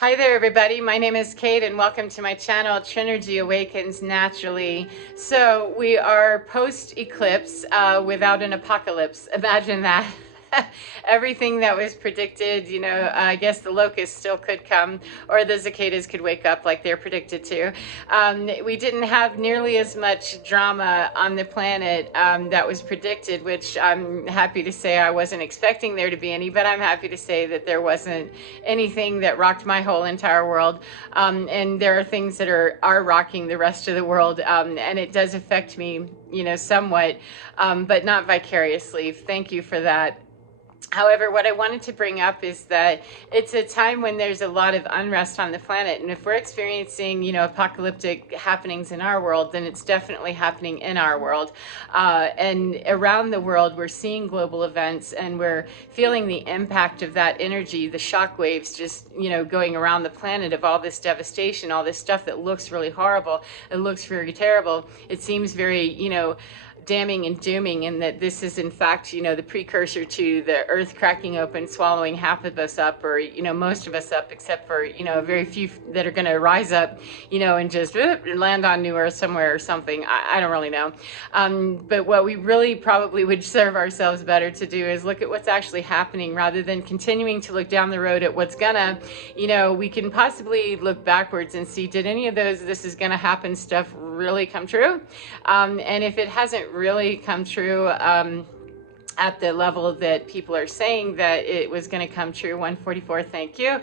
Hi there, everybody. My name is Kate, and welcome to my channel, Trinergy Awakens Naturally. So we are post-eclipse without an apocalypse. Imagine that. Everything that was predicted, I guess the locusts still could come, or the cicadas could wake up like they're predicted to. We didn't have nearly as much drama on the planet that was predicted, which I'm happy to say I wasn't expecting there to be any, but I'm happy to say that there wasn't anything that rocked my whole entire world. And there are things that are rocking the rest of the world, and it does affect me, somewhat, but not vicariously. Thank you for that. However, what I wanted to bring up is that it's a time when there's a lot of unrest on the planet. And if we're experiencing, apocalyptic happenings in our world, then it's definitely happening in our world. And around the world, we're seeing global events and we're feeling the impact of that energy, the shock waves just, going around the planet of all this devastation, all this stuff that looks really horrible. It looks very terrible. It seems very, damning and dooming, and that this is in fact, the precursor to the earth cracking open, swallowing half of us up, or most of us up, except for very few that are going to rise up, and just land on new earth somewhere or something. I don't really know, but what we really probably would serve ourselves better to do is look at what's actually happening, rather than continuing to look down the road at what's gonna, we can possibly look backwards and see, did any of those this is gonna happen stuff really come true? And if it hasn't really come true at the level that people are saying that it was going to come true, 144, thank you,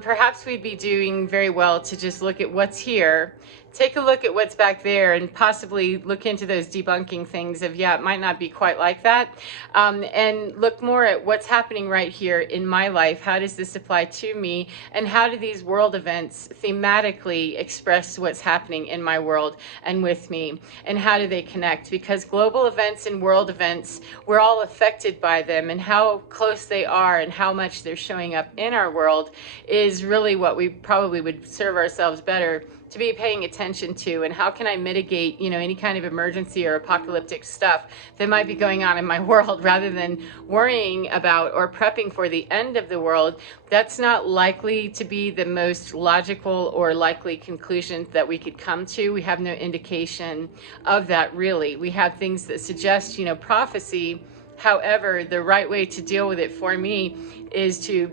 perhaps we'd be doing very well to just look at what's here, take a look at what's back there, and possibly look into those debunking things of, yeah, it might not be quite like that, and look more at what's happening right here in my life. How does this apply to me, and how do these world events thematically express what's happening in my world and with me, and how do they connect? Because global events and world events, we're all affected by them, and how close they are and how much they're showing up in our world is really what we probably would serve ourselves better to be paying attention to. And how can I mitigate, any kind of emergency or apocalyptic stuff that might be going on in my world, rather than worrying about or prepping for the end of the world. That's not likely to be the most logical or likely conclusion that we could come to. We have no indication of that, really. We have things that suggest, prophecy. However, the right way to deal with it for me is to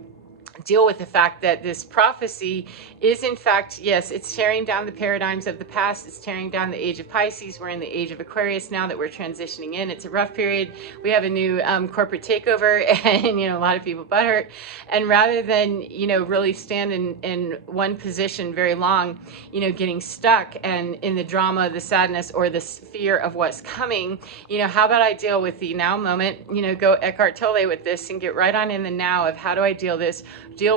deal with the fact that this prophecy is in fact, yes, it's tearing down the paradigms of the past. It's tearing down the age of Pisces. We're in the age of Aquarius now that we're transitioning in. It's a rough period. We have a new corporate takeover, and a lot of people butthurt. And rather than really stand in one position very long, getting stuck and in the drama, the sadness, or the fear of what's coming, how about I deal with the now moment? Go Eckhart Tolle with this and get right on in the now of how do I deal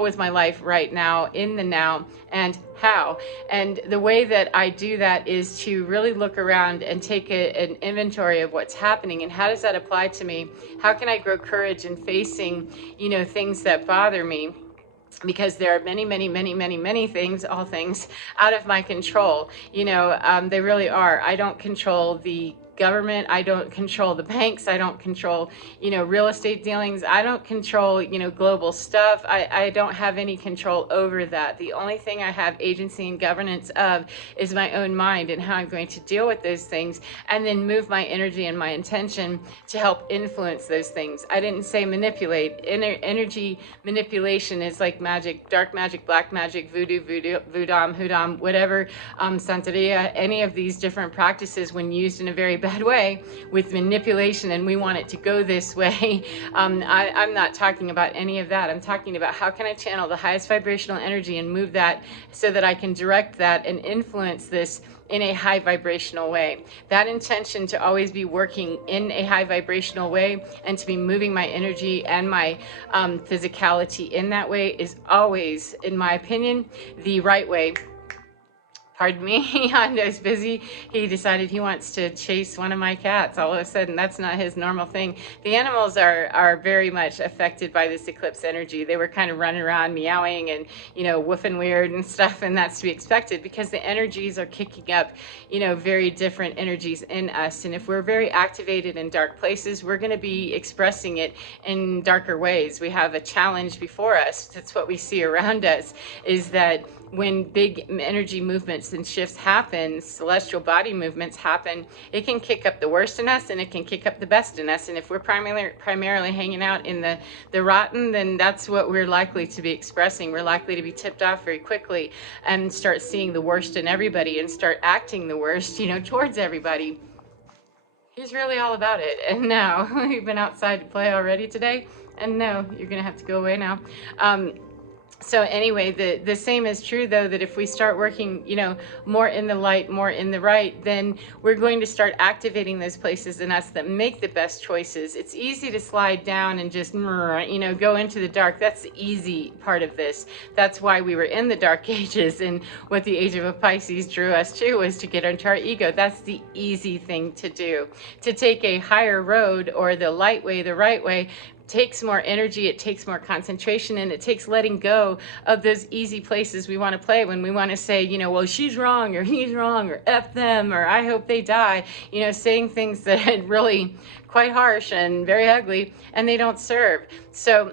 with my life right now, in the now, and how. And the way that I do that is to really look around and take an inventory of what's happening, and how does that apply to me? How can I grow courage in facing, things that bother me? Because there are many, many, many, many, many things, all things out of my control. They really are. I don't control the government. I don't control the banks. I don't control, real estate dealings. I don't control, global stuff. I don't have any control over that. The only thing I have agency and governance of is my own mind, and how I'm going to deal with those things, and then move my energy and my intention to help influence those things. I didn't say manipulate. Energy manipulation is like magic, dark magic, black magic, voodoo, voodoo, hoodoo, whatever, Santeria, any of these different practices, when used in a very bad way with manipulation, and we want it to go this way. I'm not talking about any of that. I'm talking about how can I channel the highest vibrational energy and move that so that I can direct that and influence this in a high vibrational way. That intention to always be working in a high vibrational way and to be moving my energy and my physicality in that way is always, in my opinion, the right way. Pardon me, Hondo's busy. He decided he wants to chase one of my cats. All of a sudden, that's not his normal thing. The animals are very much affected by this eclipse energy. They were kind of running around meowing and, woofing weird and stuff, and that's to be expected because the energies are kicking up, very different energies in us. And if we're very activated in dark places, we're going to be expressing it in darker ways. We have a challenge before us. That's what we see around us, is that when big energy movements and shifts happen, celestial body movements happen, it can kick up the worst in us and it can kick up the best in us. And if we're primarily hanging out in the rotten, then that's what we're likely to be expressing. We're likely to be tipped off very quickly and start seeing the worst in everybody and start acting the worst, towards everybody. He's really all about it. And now, we've been outside to play already today, and no, you're gonna have to go away now. So anyway, the same is true, though, that if we start working, more in the light, more in the right, then we're going to start activating those places in us that make the best choices. It's easy to slide down and just, go into the dark. That's the easy part of this. That's why we were in the dark ages, and what the age of a Pisces drew us to was to get into our ego. That's the easy thing to do. To take a higher road, or the light way, the right way, takes more energy, it takes more concentration, and it takes letting go of those easy places we want to play when we want to say, well, she's wrong, or he's wrong, or F them, or I hope they die, saying things that are really quite harsh and very ugly, and they don't serve. So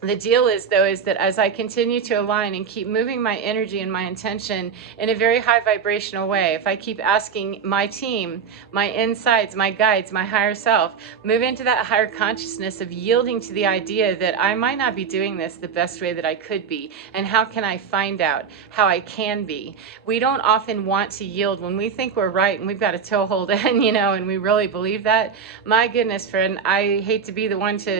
the deal is, though, is that as I continue to align and keep moving my energy and my intention in a very high vibrational way, if I keep asking my team, my insides, my guides, my higher self, move into that higher consciousness of yielding to the idea that I might not be doing this the best way that I could be, and how can I find out how I can be? We don't often want to yield when we think we're right and we've got a toehold in, and we really believe that. My goodness, friend, I hate to be the one to,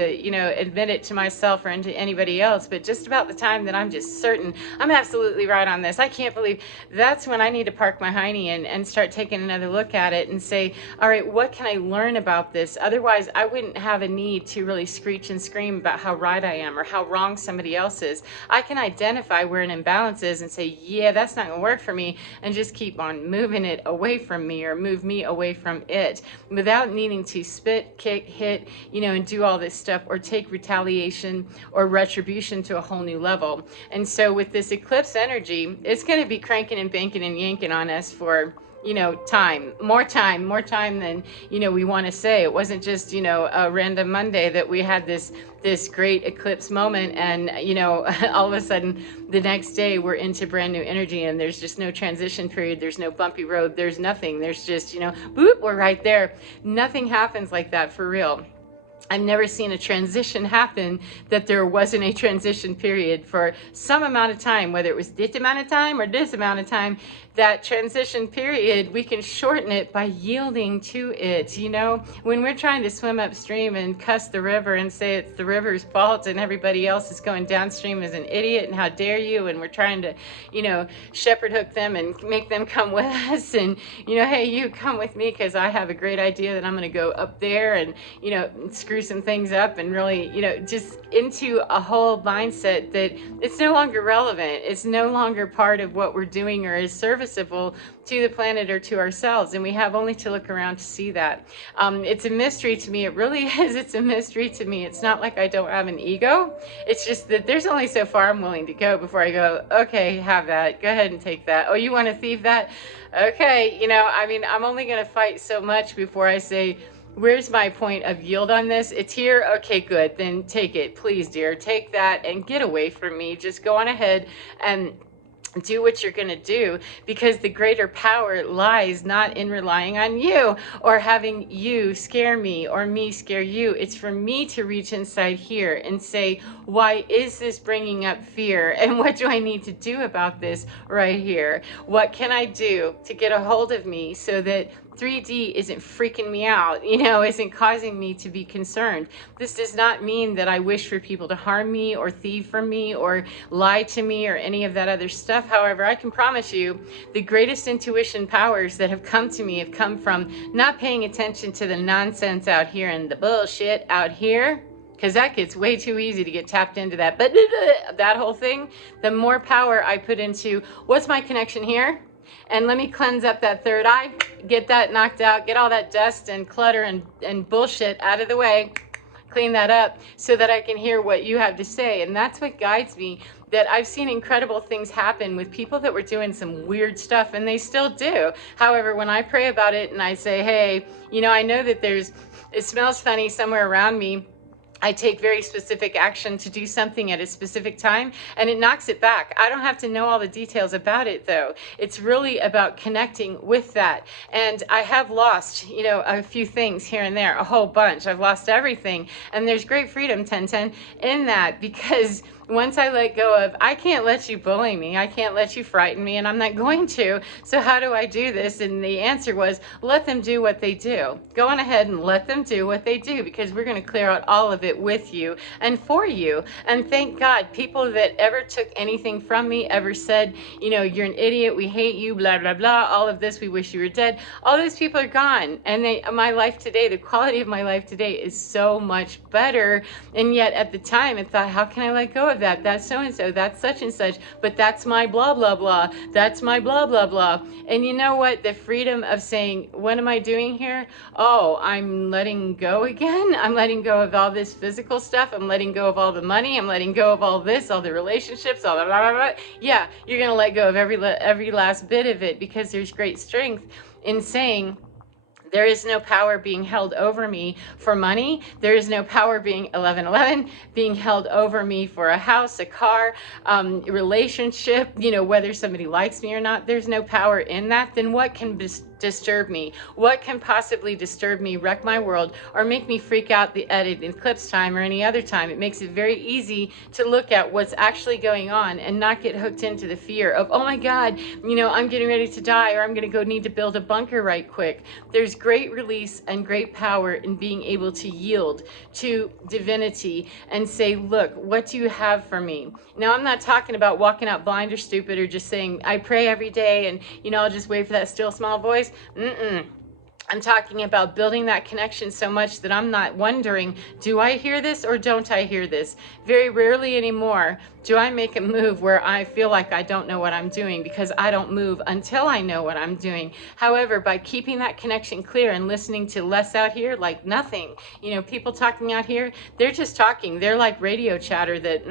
admit it to myself or into anybody else, but just about the time that I'm just certain I'm absolutely right on this, I can't believe, that's when I need to park my hiney and start taking another look at it and say, all right, what can I learn about this? Otherwise, I wouldn't have a need to really screech and scream about how right I am or how wrong somebody else is. I can identify where an imbalance is and say, yeah, that's not gonna work for me, and just keep on moving it away from me, or move me away from it, without needing to spit, kick, hit, and do all this stuff, or take retaliation or retribution to a whole new level. And so with this eclipse energy, it's going to be cranking and banking and yanking on us for more time than we want to say. It wasn't just a random Monday that we had this great eclipse moment, and all of a sudden the next day we're into brand new energy, and there's just no transition period, there's no bumpy road, there's nothing, there's just boop, we're right there. Nothing happens like that for real. I've never seen a transition happen that there wasn't a transition period for some amount of time, whether it was this amount of time or this amount of time. That transition period, we can shorten it by yielding to it. When we're trying to swim upstream and cuss the river and say it's the river's fault and everybody else is going downstream as an idiot and how dare you, and we're trying to shepherd hook them and make them come with us, and hey, you come with me because I have a great idea that I'm going to go up there and screw some things up, and really just into a whole mindset that it's no longer relevant, it's no longer part of what we're doing or is serviceable to the planet or to ourselves, and we have only to look around to see that. It's a mystery to me. It really is. It's a mystery to me. It's not like I don't have an ego. It's just that there's only so far I'm willing to go before I go, okay, have that. Go ahead and take that. Oh, you want to thieve that? Okay. I'm only going to fight so much before I say, where's my point of yield on this? It's here. Okay, good. Then take it. Please, dear, take that and get away from me. Just go on ahead and do what you're going to do, because the greater power lies not in relying on you or having you scare me or me scare you. It's for me to reach inside here and say, why is this bringing up fear, and what do I need to do about this right here? What can I do to get a hold of me so that 3D isn't freaking me out, isn't causing me to be concerned? This does not mean that I wish for people to harm me or thieve from me or lie to me or any of that other stuff. However, I can promise you the greatest intuition powers that have come to me have come from not paying attention to the nonsense out here and the bullshit out here, because that gets way too easy to get tapped into that. But that whole thing, the more power I put into what's my connection here, And let me cleanse up that third eye, get that knocked out, get all that dust and clutter and bullshit out of the way, clean that up so that I can hear what you have to say. And that's what guides me, that I've seen incredible things happen with people that were doing some weird stuff, and they still do. However, when I pray about it and I say, hey, I know that it smells funny somewhere around me, I take very specific action to do something at a specific time, and it knocks it back. I don't have to know all the details about it, though. It's really about connecting with that. And I have lost, a few things here and there, a whole bunch. I've lost everything. And there's great freedom, 1010, in that, because once I let go of, I can't let you bully me, I can't let you frighten me, and I'm not going to. So how do I do this? And the answer was, let them do what they do. Go on ahead and let them do what they do, because we're going to clear out all of it with you and for you. And thank God, people that ever took anything from me, ever said, you're an idiot, we hate you, blah, blah, blah, all of this, we wish you were dead. All those people are gone. And my life today, the quality of my life today is so much better. And yet at the time, I thought, how can I let go of that? That's so-and-so, that's such and such, but that's my blah, blah, blah. That's my blah, blah, blah. And you know what? The freedom of saying, what am I doing here? Oh, I'm letting go again. I'm letting go of all this physical stuff. I'm letting go of all the money. I'm letting go of all this, all the relationships, all the blah, blah, blah. Yeah, you're going to let go of every last bit of it, because there's great strength in saying, there is no power being held over me for money. There is no power being 1111 being held over me for a house, a car, relationship, whether somebody likes me or not. There's no power in that. Then what can disturb me? What can possibly disturb me, wreck my world, or make me freak out at an eclipse time or any other time? It makes it very easy to look at what's actually going on and not get hooked into the fear of, oh my God, I'm getting ready to die, or I'm going to go need to build a bunker right quick. There's great release and great power in being able to yield to divinity and say, look, what do you have for me? Now, I'm not talking about walking out blind or stupid or just saying, I pray every day and, I'll just wait for that still small voice. I'm talking about building that connection so much that I'm not wondering, do I hear this or don't I hear this? Very rarely anymore do I make a move where I feel like I don't know what I'm doing, because I don't move until I know what I'm doing. However, by keeping that connection clear and listening to less out here, like nothing, people talking out here, they're just talking. They're like radio chatter that,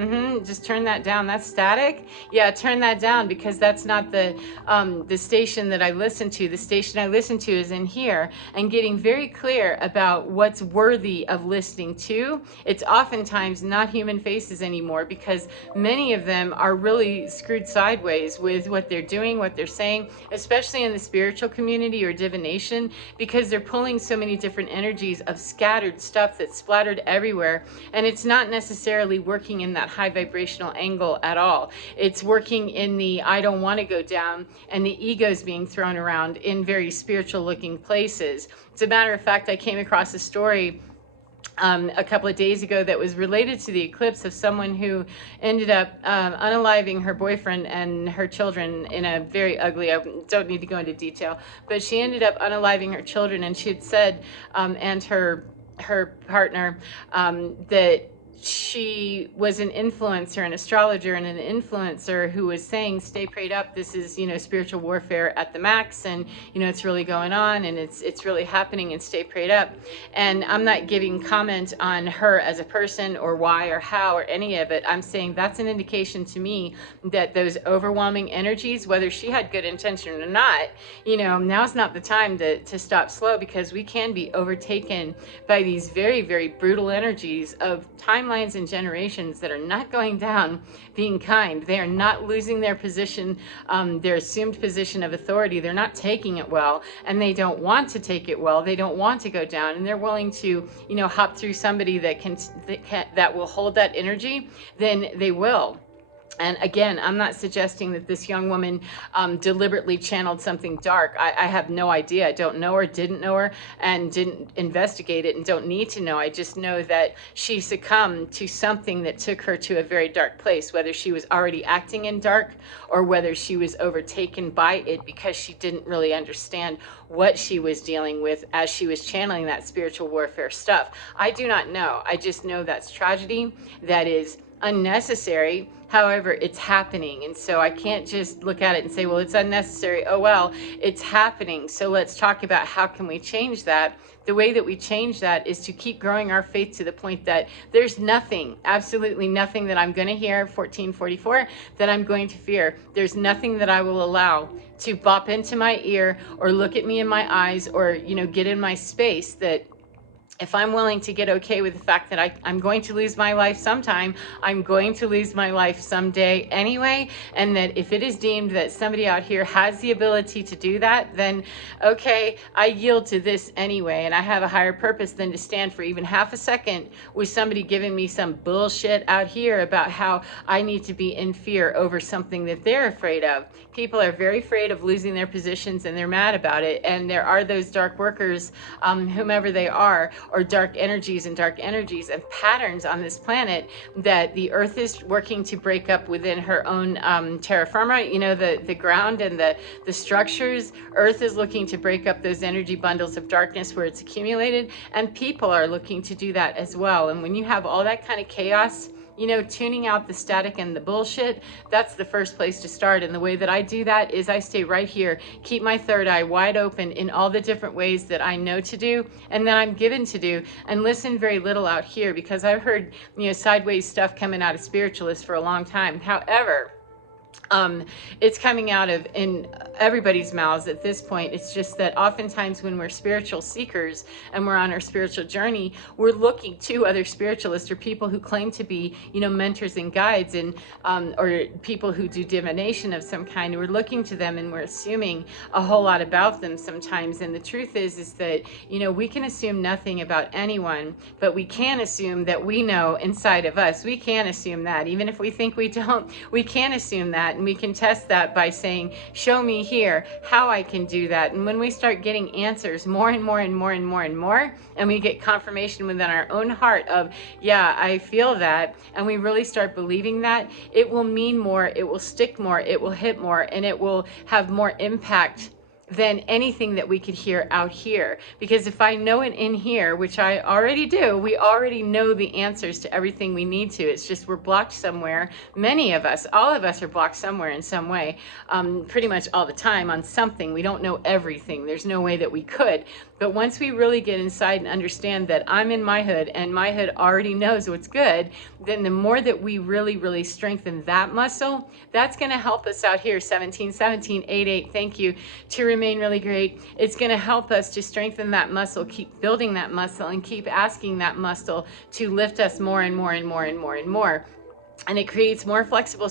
just turn that down. That's static. Yeah, turn that down, because that's not the station that I listen to. The station I listen to is in here, and getting very clear about what's worthy of listening to. It's oftentimes not human faces anymore, because many of them are really screwed sideways with what they're doing, what they're saying, especially in the spiritual community or divination, because they're pulling so many different energies of scattered stuff that's splattered everywhere. And it's not necessarily working in that high vibrational angle at all. It's working in the I don't want to go down, and the ego's being thrown around in very spiritual looking places. As a matter of fact, I came across a story a couple of days ago that was related to the eclipse, of someone who ended up unaliving her boyfriend and her children in a very ugly, I don't need to go into detail, but she ended up unaliving her children, and she had said, and her partner, that she was an influencer, an astrologer and an influencer who was saying, stay prayed up. This is, spiritual warfare at the max, and, it's really going on, and it's really happening, and stay prayed up. And I'm not giving comment on her as a person or why or how or any of it. I'm saying that's an indication to me that those overwhelming energies, whether she had good intention or not, now's not the time to stop slow, because we can be overtaken by these very, very brutal energies of timelines and generations that are not going down being kind. They are not losing their position, their assumed position of authority. They're not taking it well, and they don't want to take it well. They don't want to go down, and they're willing to, hop through somebody that will hold that energy. Then they will. And again, I'm not suggesting that this young woman deliberately channeled something dark. I have no idea. I don't know her, didn't know her, and didn't investigate it, and don't need to know. I just know that she succumbed to something that took her to a very dark place, whether she was already acting in dark or whether she was overtaken by it because she didn't really understand what she was dealing with as she was channeling that spiritual warfare stuff. I do not know. I just know that's tragedy. That is unnecessary. However, it's happening. And so I can't just look at it and say, well, it's unnecessary. Oh, well, it's happening. So let's talk about how can we change that. The way that we change that is to keep growing our faith to the point that there's nothing, absolutely nothing that I'm going to hear, 1444, that I'm going to fear. There's nothing that I will allow to bop into my ear or look at me in my eyes or, get in my space. That if I'm willing to get okay with the fact that I'm going to lose my life sometime, I'm going to lose my life someday anyway, and that if it is deemed that somebody out here has the ability to do that, then okay, I yield to this anyway, and I have a higher purpose than to stand for even half a second with somebody giving me some bullshit out here about how I need to be in fear over something that they're afraid of. People are very afraid of losing their positions, and they're mad about it, and there are those dark workers, whomever they are, or dark energies and patterns on this planet that the earth is working to break up within her own terra firma, the ground and the structures. Earth is looking to break up those energy bundles of darkness where it's accumulated, and people are looking to do that as well. And when you have all that kind of chaos, tuning out the static and the bullshit, that's the first place to start. And the way that I do that is I stay right here, keep my third eye wide open in all the different ways that I know to do and that I'm given to do, and listen very little out here, because I've heard, sideways stuff coming out of spiritualists for a long time. However, it's coming out of in everybody's mouths at this point. It's just that oftentimes when we're spiritual seekers and we're on our spiritual journey, we're looking to other spiritualists or people who claim to be, mentors and guides, and or people who do divination of some kind. We're looking to them and we're assuming a whole lot about them sometimes. And the truth is that, we can assume nothing about anyone, but we can assume that we know inside of us. We can assume that. Even if we think we don't, we can assume that. And we can test that by saying, show me here how I can do that. And when we start getting answers more and more and more and more and more, and we get confirmation within our own heart of, yeah, I feel that, and we really start believing that, it will mean more, it will stick more, it will hit more, and it will have more impact than anything that we could hear out here. Because if I know it in here, which I already do, we already know the answers to everything we need to. It's just we're blocked somewhere. Many of us, all of us are blocked somewhere in some way, pretty much all the time on something. We don't know everything. There's no way that we could. But once we really get inside and understand that I'm in my hood and my hood already knows what's good, then the more that we really, really strengthen that muscle, that's going to help us out here. 171788, thank you, to remain really great. It's going to help us to strengthen that muscle, keep building that muscle, and keep asking that muscle to lift us more and more and more and more and more. And it creates more flexible,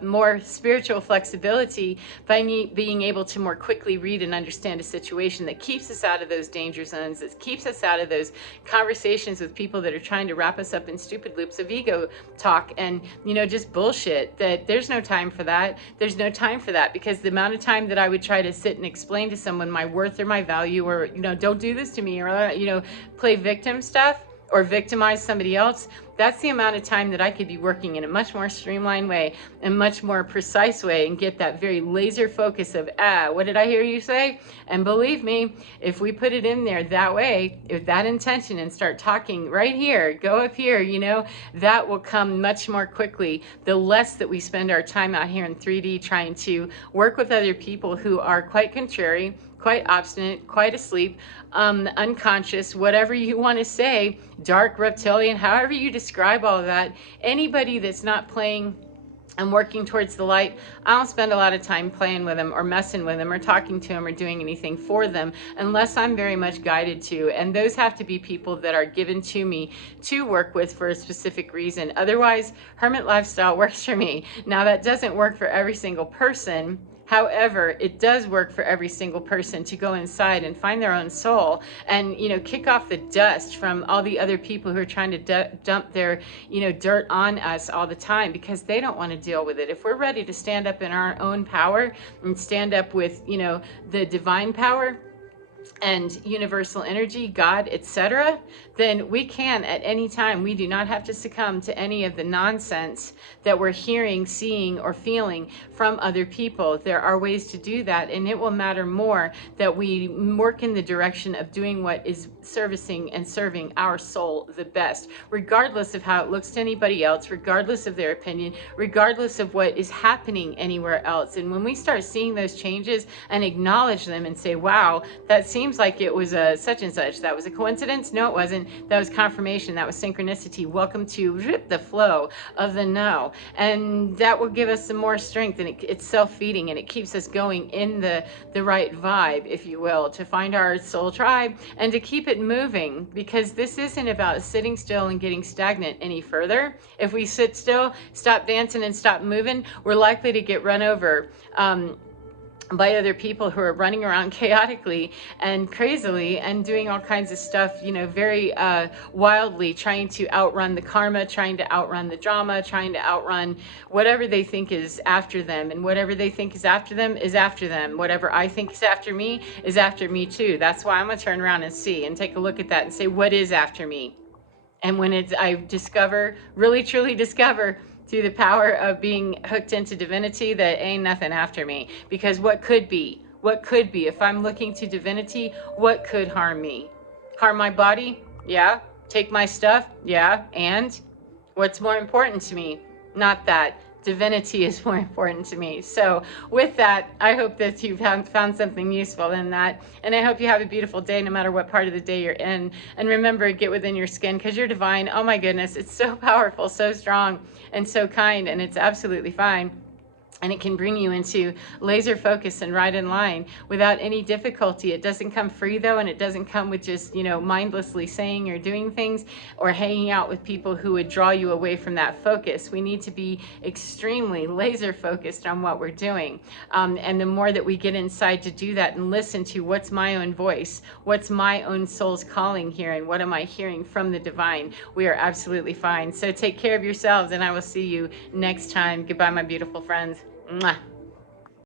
more spiritual flexibility by being able to more quickly read and understand a situation, that keeps us out of those danger zones, that keeps us out of those conversations with people that are trying to wrap us up in stupid loops of ego talk and, just bullshit. That there's no time for that. There's no time for that, because the amount of time that I would try to sit and explain to someone my worth or my value, or, don't do this to me, or, play victim stuff or victimize somebody else, that's the amount of time that I could be working in a much more streamlined way and much more precise way, and get that very laser focus of, what did I hear you say? And believe me, if we put it in there that way, with that intention, and start talking right here, go up here, that will come much more quickly. The less that we spend our time out here in 3D trying to work with other people who are quite contrary, quite obstinate, quite asleep, unconscious, whatever you want to say, dark reptilian, however you describe all of that. Anybody that's not playing and working towards the light, I don't spend a lot of time playing with them or messing with them or talking to them or doing anything for them unless I'm very much guided to. And those have to be people that are given to me to work with for a specific reason. Otherwise, hermit lifestyle works for me. Now, that doesn't work for every single person. However, it does work for every single person to go inside and find their own soul and, kick off the dust from all the other people who are trying to dump their, dirt on us all the time, because they don't want to deal with it. If we're ready to stand up in our own power and stand up with, the divine power, and universal energy, God, etc., then we can at any time. We do not have to succumb to any of the nonsense that we're hearing, seeing, or feeling from other people. There are ways to do that, and it will matter more that we work in the direction of doing what is servicing and serving our soul the best, regardless of how it looks to anybody else, regardless of their opinion, regardless of what is happening anywhere else. And when we start seeing those changes and acknowledge them and say, wow, that seems like it was a such and such, that was a coincidence? No, it wasn't. That was confirmation. That was synchronicity. Welcome to the flow of the no. And that will give us some more strength, and it's self-feeding, and it keeps us going in the right vibe, if you will, to find our soul tribe and to keep it moving, because this isn't about sitting still and getting stagnant any further. If we sit still, stop dancing, and stop moving, we're likely to get run over by other people who are running around chaotically and crazily and doing all kinds of stuff, you know, very wildly, trying to outrun the karma, trying to outrun the drama, trying to outrun whatever they think is after them. And whatever they think is after them is after them. Whatever I think is after me is after me too. That's why I'm gonna turn around and see and take a look at that and say, what is after me? And when I discover, really truly discover, through the power of being hooked into divinity, that ain't nothing after me. Because what could be, if I'm looking to divinity, what could harm me? Harm my body? Yeah. Take my stuff? Yeah. And what's more important to me? Not that. Divinity is more important to me. So with that, I hope that you've found something useful in that. And I hope you have a beautiful day, no matter what part of the day you're in. And remember, get within your skin, because you're divine. Oh my goodness, it's so powerful, so strong, and so kind, and it's absolutely fine. And it can bring you into laser focus and right in line without any difficulty. It doesn't come free though, and it doesn't come with just, you know, mindlessly saying or doing things or hanging out with people who would draw you away from that focus. We need to be extremely laser focused on what we're doing. And the more that we get inside to do that and listen to what's my own voice, what's my own soul's calling here, and what am I hearing from the divine, we are absolutely fine. So take care of yourselves, and I will see you next time. Goodbye, my beautiful friends. Mwah.